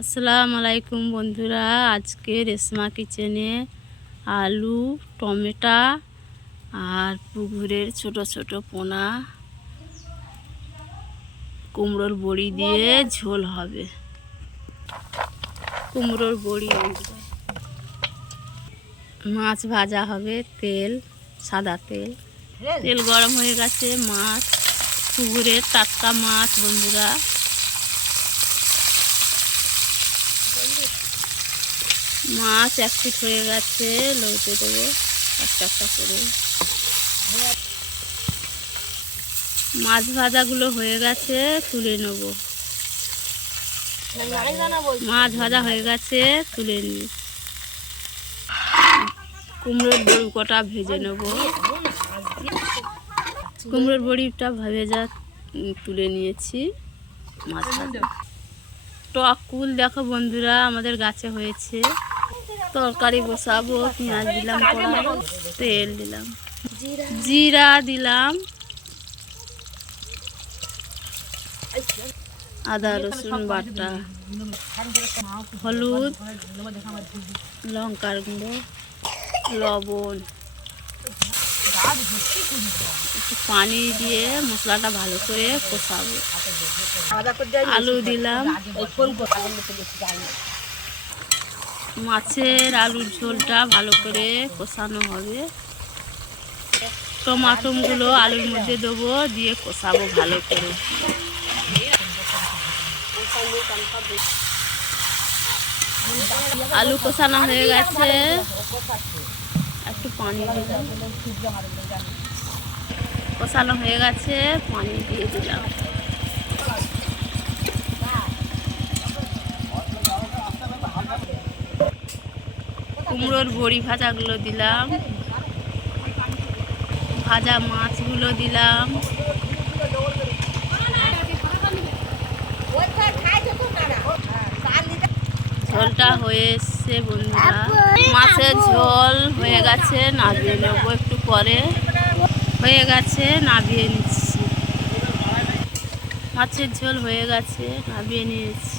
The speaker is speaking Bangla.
আসসালামু আলাইকুম বন্ধুরা, আজকে রেশমা কিচেনে আলু, টমেটো আর পুকুরের ছোট ছোট পোনা কুমড়োর বড়ি দিয়ে ঝোল হবে। কুমড়োর বড়ি, মাছ ভাজা হবে, তেল সাদা তেল, তেল গরম হয়ে গেছে। মাছ, পুকুরের টাটকা মাছ বন্ধুরা। মাছ এক পিঠ হয়ে গেছে, লইতে দেবো একটা একটা করে। মাছ ভাজাগুলো হয়ে গেছে, তুলে নেব। মাছ ভাজা হয়ে গেছে, তুলে নিই। কুমড়োর বড়ি কটা ভেজে নেব। কুমড়োর বড়িটা ভেজা তুলে নিয়েছি। মাছ ভাজা টক কুল দেখো বন্ধুরা, আমাদের গাছে হয়েছে। তরকারি বসাবো, পেঁয়াজ দিলাম, তেল দিলাম, জিরা দিলাম, আদা রসুন বাটা, হলুদ, লঙ্কার গুঁড়ো, লবণ, একটু পানি দিয়ে মশলাটা ভালো করে কষাবো। আলু দিলাম, মাছের আলুর ঝোলটা ভালো করে কষানো হবে। টমাটোগুলো আলুর মধ্যে দেবো, দিয়ে কষাবো ভালো করে। আলু কষানো হয়ে গেছে, একটু পানি দিলাম। কষানো হয়ে গেছে, পানি দিয়ে দিলাম। কুমড়োর বড়ি ভাজাগুলো দিলাম, ভাজা মাছগুলো দিলাম। ঝোলটা হয়ে এসছে বন্ধুরা, মাছের ঝোল হয়ে গেছে, নামিয়ে নেবো একটু পরে। হয়ে গেছে, নামিয়ে নিচ্ছি। মাছের ঝোল হয়ে গেছে, নামিয়ে নিয়েছি।